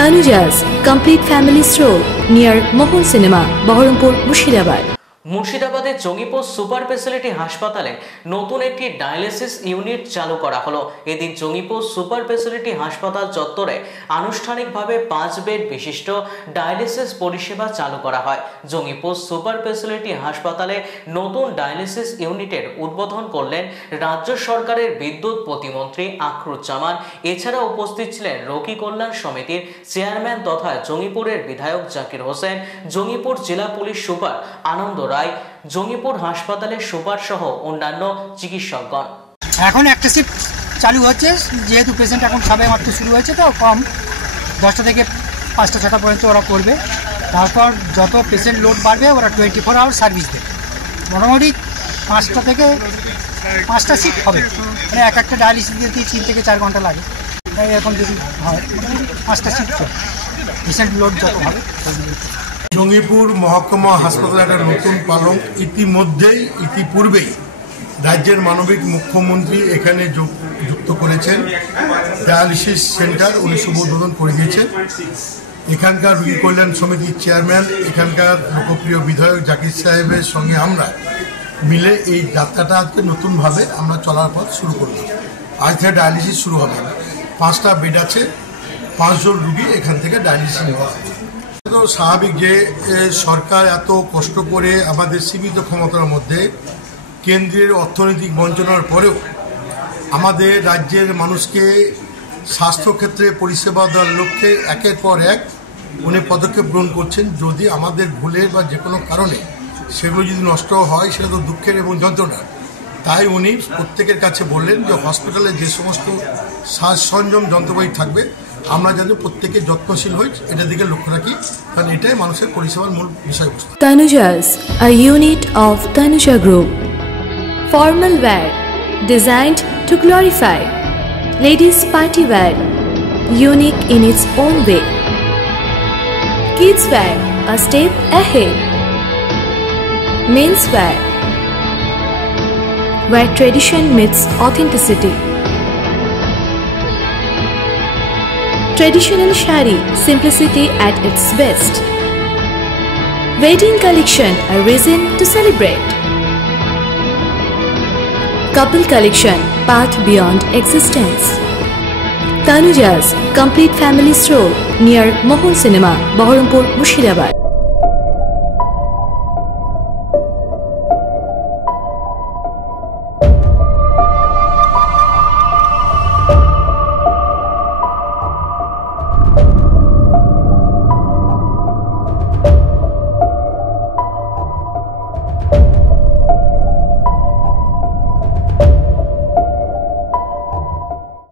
Tanuja's complete family stroll near Mohon Cinema, Baharampur, Murshidabad. মুর্শিদাবাদের Jangipur super speciality হাসপাতালে নতুন একটি ডায়ালিসিস ইউনিট চালু করা হলো। এদিন জঙ্গিপুর সুপার স্পেশালিটি হাসপাতাল চত্বরে আনুষ্ঠানিকভাবে 5 বেড বিশিষ্ট ডায়ালিসিস পরিষেবা চালু করা হয়। জঙ্গিপুর সুপার স্পেশালিটি হাসপাতালে নতুন ডায়ালিসিস ইউনিটের উদ্বোধন করলেন রাজ্য সরকারের বিদ্যুৎ প্রতিমন্ত্রী আখরুজ্জামান। এছাড়া উপস্থিত ছিলেন রোগী কল্যাণ সমিতির চেয়ারম্যান তথা জঙ্গিপুরের বিধায়ক জাকির হোসেন, জঙ্গিপুর জেলা পুলিশ সুপার আনন্দ রায়, জঙ্গিপুর হাসপাতালের সুপার সহ অন্যান্য চিকিৎসকগণ। এখন একটা শিফট চালু হচ্ছে, যেহেতু পেশেন্ট এখন সবে মাত্র শুরু হয়েছে, তো কম 10টা থেকে 5টা 6টা পর্যন্ত ওরা করবে। তারপর যত পেশেন্ট লোড বাড়বে ওরা 24 আওয়ার সার্ভিস দেবে। মোটামুটি 5টা থেকে 5টা শিফট হবে, মানে এক একটা ডায়ালিসিস দিতে 3 থেকে 4 ঘন্টা লাগে। তাই এখন যদি হয় 5টা শিফট পেশেন্ট লোড যত হবে। জঙ্গিপুর মহকুমা হাসপাতালে একটা নতুন পালং ইতিপূর্বেই রাজ্যের মানবিক মুখ্যমন্ত্রী এখানে যুক্ত করেছেন। ডায়ালিসিস সেন্টার উনি শুভ উদ্বোধন করে দিয়েছেন। এখানকার রোগী কল্যাণ সমিতির চেয়ারম্যান, এখানকার লোকপ্রিয় বিধায়ক জাকির সাহেবের সঙ্গে আমরা মিলে এই যাত্রাটা আজকে নতুনভাবে আমরা চলার পথ শুরু করলাম। আজ থেকে ডায়ালিসিস শুরু হবে। 5টা বেড আছে, 5 জন রুগী এখান থেকে ডায়ালিসিস নেওয়া হবে। তো স্বাভাবিক যে সরকার এত কষ্ট করে আমাদের সীমিত ক্ষমতার মধ্যে কেন্দ্রের অর্থনৈতিক বঞ্চনার পরেও আমাদের রাজ্যের মানুষকে স্বাস্থ্যক্ষেত্রে পরিষেবা দেওয়ার লক্ষ্যে একের পর এক উনি পদক্ষেপ গ্রহণ করছেন। যদি আমাদের ভুলে বা যে কোনো কারণে সেগুলো যদি নষ্ট হয় সেটা তো দুঃখের এবং যন্ত্রণার। তাই উনি প্রত্যেকের কাছে বললেন যে হসপিটালে যে সমস্ত সাজ সরঞ্জাম যন্ত্রপাতি থাকবে আমরা যাতে প্রত্যেকে যত্নশীল হই, এটা দিকে লক্ষ্য রাখি, কারণ এটাই মানুষের পরিষেবার মূল বিষয়বস্তু। Tanuja's, a unit of Tanuja Group. Formal wear designed to glorify. Ladies party wear, unique in its own way. Kids wear, a step ahead. Men's wear, where tradition meets authenticity. Traditional shari, simplicity at its best. Wedding collection, a reason to celebrate. Couple collection, path beyond existence. Tanuja's complete family stroll near Mohon Cinema, Baharampur, Murshidabad.